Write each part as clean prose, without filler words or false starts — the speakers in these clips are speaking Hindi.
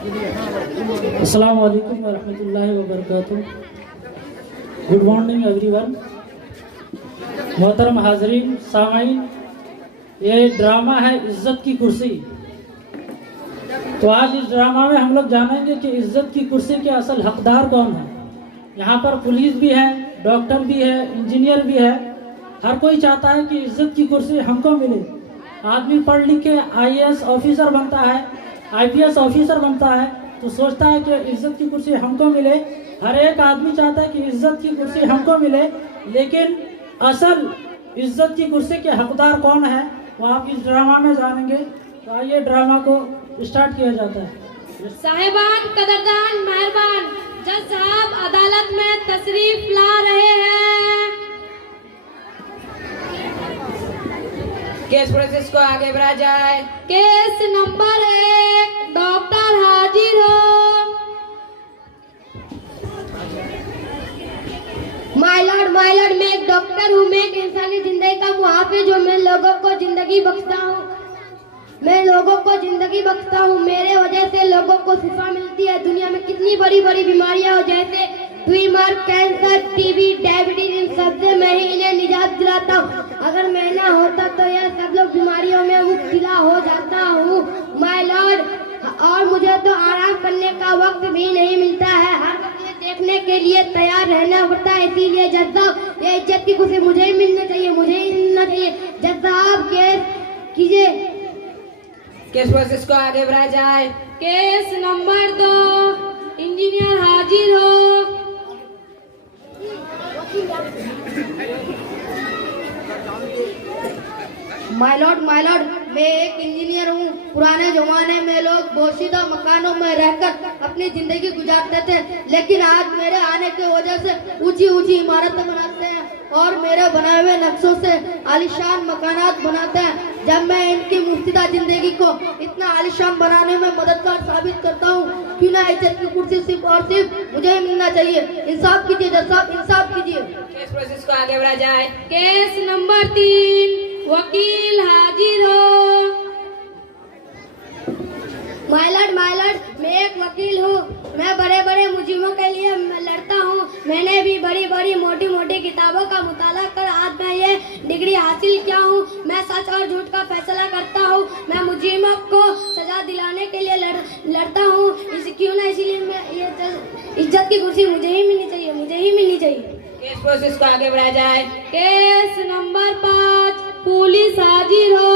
अस्सलामु अलैकुम वरहमतुल्लाहि वबरकातुहू। Good morning everyone. मोहतरम हाजरीन सामाईन, ये ड्रामा है इज्जत की कुर्सी। तो आज इस ड्रामा में हम लोग जानेंगे कि इज्जत की कुर्सी के असल हकदार कौन है। यहाँ पर पुलिस भी है, डॉक्टर भी है, इंजीनियर भी है। हर कोई चाहता है कि इज्जत की कुर्सी हमको मिले। आदमी पढ़ लिख के IAS ऑफिसर बनता है, IPS ऑफिसर बनता है, तो सोचता है कि इज्जत की कुर्सी हमको मिले। हर एक आदमी चाहता है कि इज्जत की कुर्सी हमको मिले, लेकिन असल इज्जत की कुर्सी के हकदार कौन है वो आप इस ड्रामा में जानेंगे। तो आइए ड्रामा को स्टार्ट किया जाता है। साहिबान, कदरदान, मेहरबान, जज साहब अदालत में तशरीफ ला रहे हैं। केस प्रोसेस को आगे बढ़ाया जाए। केस नंबर 1, डॉक्टर हाजिर हो। माय लॉर्ड, मैं एक डॉक्टर हूँ। मैं एक इंसानी जिंदगी का मुहाफिज हूँ। मैं लोगों को जिंदगी बख्शता हूँ। मेरे वजह से लोगों को शिफा मिलती है। दुनिया में कितनी बड़ी बड़ी बीमारियां हो, जैसे ट्यूमर, कैंसर, टीबी, डायबिटीज, इन सब से मैं ही इन्हें निजात दिलाता हूँ। अगर मैं ना होता तो यह सब लोग बीमारियों में मुब्तला हो जाता हूँ माय लॉर्ड। और मुझे तो आराम करने का वक्त भी नहीं मिलता है। हर वक्त ये देखने के लिए तैयार रहना पड़ता है। इसीलिए जज साहब, ये इज्जत की कुर्सी मुझे ही मिलना चाहिए। जज साहब केस कीजिए। केस प्रोसेस को आगे बढ़ाया जाए। केस नंबर 2, इंजीनियर हाजिर हो। माय लॉर्ड, मैं एक इंजीनियर हूँ। पुराने जमाने में लोग बोशीदा मकानों में रहकर अपनी जिंदगी गुजारते थे, लेकिन आज मेरे आने की वजह से ऊंची ऊंची इमारतें बनाते हैं और मेरे बनाए हुए नक्शों से आलीशान मकानात बनाते हैं। जब मैं इनकी मुफ्तिदा जिंदगी को इतना आलीशान बनाने में मददगार साबित करता हूँ, क्यों ना इज्जत की कुर्सी सिर्फ और सिर्फ मुझे ही मिलना चाहिए। इंसाफ कीजिए जज साहब, इंसाफ कीजिए। केस प्रोसेस को आगे बढ़ाया जाए। केस नंबर 3, वकील हाजिर हो। माय लॉर्ड, मैं एक वकील हूँ। मैं बड़े बड़े मुजरिमों के लिए लड़ता हूँ। मैंने भी बड़ी बड़ी मोटी मोटी किताबों का मुताला कर आज मैं ये डिग्री हासिल किया हूँ। मैं सच और झूठ का फैसला करता हूँ। मैं मुजरिमों को सजा दिलाने के लिए लड़ता हूँ। क्यों ना, इसीलिए मैं ये इज्जत की कुर्सी मुझे ही मिलनी चाहिए। केस प्रोसेस को आगे बढ़ाया जाए। केस नंबर 5, पुलिस हाजिर हो।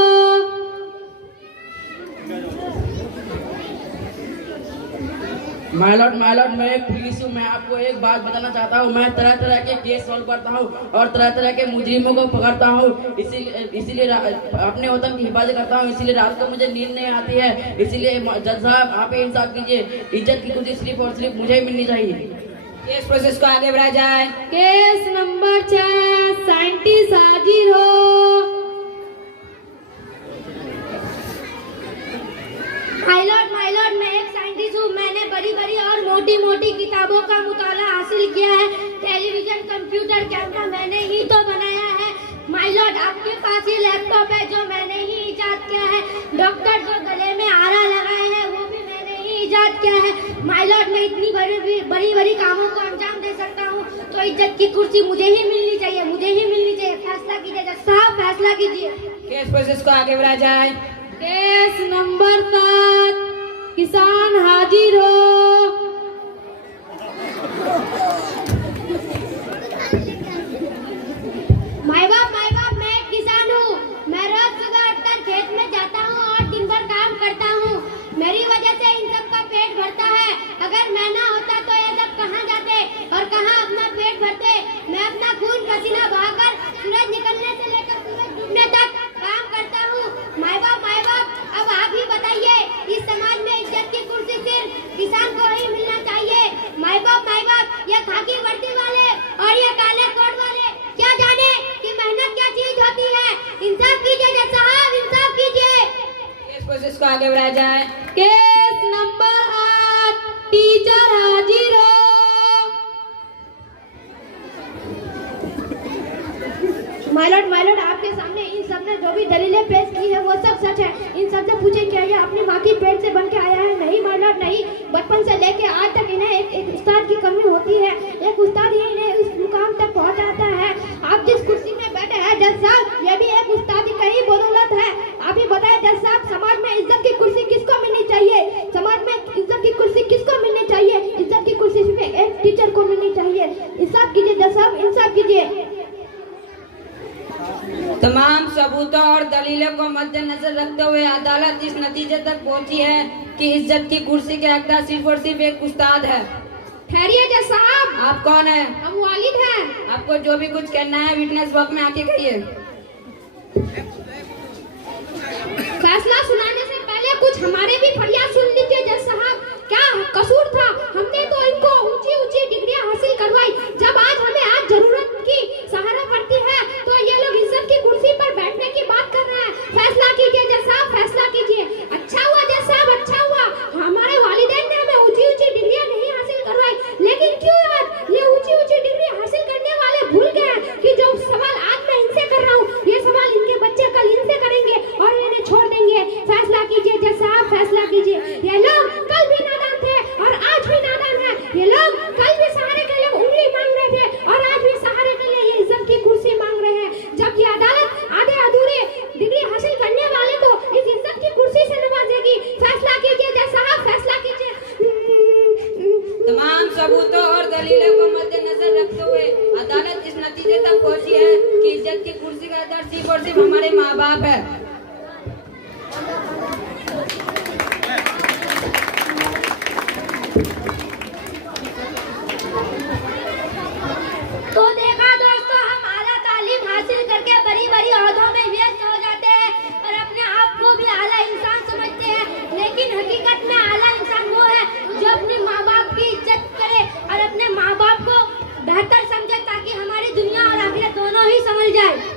माय लॉर्ड, मैं एक पुलिस हूँ। मैं आपको एक बात बताना चाहता हूँ। मैं तरह तरह के केस सॉल्व करता हूँ और तरह तरह के मुजरिमों को पकड़ता हूँ। इसीलिए अपने वतन की हिफाजत करता हूँ। इसीलिए रात को मुझे नींद नहीं आती है। इसीलिए जज साहब, आप ही इंसाफ कीजिए। इज्जत की कुर्सी सिर्फ और सिर्फ मुझे ही मिलनी चाहिए। केस प्रोसेस को आगे बढ़ाया जाए। केस नंबर 6, साइंटिस्ट हाजिर हो। माय लॉर्ड, मैं एक साइंटिस्ट हूँ। मैंने बड़ी बड़ी और मोटी मोटी किताबों का मुताला हासिल किया है। टेलीविजन, कंप्यूटर, कैमरा मैंने ही तो बनाया है। माय लॉर्ड, आपके पास ये लैपटॉप है जो मैंने ही इजाद किया है। डॉक्टर जो गले में आरा लगाए हैं वो भी मैंने ही इजाद किया है। माय लॉर्ड, मैं इतनी बड़ी कामों को अंजाम दे सकता हूँ, तो इज्जत की कुर्सी मुझे ही मिलनी चाहिए। फैसला कीजिए जज साहब, फैसला कीजिए। केस प्रोसेस को आगे बढ़ाया जाए। केस नंबर 7, किसान हाजिर हो। माय बाप, मैं एक किसान हूँ। मैं रोज सुबह उठकर खेत में जाता हूँ और दिन भर काम करता हूँ। मेरी वजह से इन सब का पेट भरता है। अगर मैं ना होता तो ये सब कहाँ जाते और कहाँ अपना पेट भरते। मैं अपना खून पसीना बहाकर सूरज निकलने से लेकर सूरज डूबने तक काम करता हूँ। माय बाप, अब आप ही बताइए, इस समाज में इज्जत की कुर्सी सिर्फ किसान को ही मिलना चाहिए। माय बाप, ये खाकी वर्दी वाले और ये काले कोट वाले क्या जाने कि मेहनत क्या चीज होती है। इंसाफ कीजिए जज साहब, इंसाफ कीजिए। केस प्रोसेस को आगे बढ़ाया जाए। केस नंबर 8, टीचर हाजिर हो। माय लॉर्ड, आपके सामने इन सब ने जो भी भी दलीलें पेश की है वो सब सच है। इन सब से पूछे क्या ये अपनी माँ की पेट से बन के आया है? नहीं माय लॉर्ड नहीं। बचपन से लेके आज तक इन्हें एक उस्ताद की कमी होती है। एक उस्ताद ही इन्हें उस मुकाम तक पहुंचाता है। आप जिस कुर्सी में बैठे हैं जज साहब, ये भी एक उस्ताद की ही बदौलत है। आप ही बताएं जज साहब, समाज में इज्जत की कुर्सी किसको मिलनी चाहिए? समाज में इज्जत की कुर्सी किसको मिलनी चाहिए? इज्जत की कुर्सी सिर्फ एक टीचर को मिलनी चाहिए। इंसाफ कीजिए जज साहब, इंसाफ कीजिए। तमाम सबूतों और दलीलों को मद्देनजर रखते हुए अदालत इस नतीजे तक पहुंची है कि इज्जत की कुर्सी के हकदार सिर्फ और सिर्फ एक उस्ताद है। ठहरिए जज साहब। आप कौन है? हम वालिद हैं। आपको जो भी कुछ कहना है विटनेस बॉक्स में आके कहिए। फैसला सुनाने से पहले कुछ हमारे भी फरियाद सुन लीजिए जज साहब। क्या कसूर था? हमने तो इनको ऊंची ऊंची डिग्रियां हासिल करवाई। जब आज हमें आज जरूरत की सहारा पड़ती है तो ये लोग इज्जत की कुर्सी पर बैठने की बात कर रहे हैं। फैसला कीजिए जज साहब, फैसला कीजिए। अच्छा हुआ जज साहब, अच्छा हुआ हमारे वालिदैन ने हमें ऊंची ऊंची डिग्रियां नहीं हासिल करवाई। लेकिन क्यों यार ये ऊंची ऊंची डिग्री हासिल करने वाले भूल गए कि जो सवाल आज मैं इनसे कर रहा हूँ ये सवाल इनके बच्चे कल इनसे करेंगे और इन्हें छोड़ देंगे। फैसला कीजिए जज साहब, फैसला कीजिए। ये लोग कल भी नादान थे और आज भी नादान है। ये लोग कल भी सहारे के लिए उंगली मांग रहे थे और आज भी सहारे के लिए ये इज्जत की कुर्सी मांग रहे हैं। जबकि अदालत आधे अधूरे डिग्री हासिल करने वाले को इस इज्जत की कुर्सी से नवाजेगी। फैसला कीजिए जज साहब, फैसला कीजिए। तमाम सबूतों और दलीलों को मद्देनजर रखते हुए अदालत इस नतीजे तक पहुंची है कि इज्जत की कुर्सी का हकदार सिर्फ और सिर्फ हमारे माँ बाप है। तो देखा दोस्तों, हम आला तालीम हासिल करके बड़ी बड़ी ओहदों में व्यस्त हो जाते हैं और अपने आप को भी आला इंसान समझते हैं। लेकिन हकीकत में आला इंसान वो है जो अपने माँ बाप की इज्जत करे और अपने माँ बाप को बेहतर समझे ताकि हमारी दुनिया और आखिरत दोनों ही संभल जाए।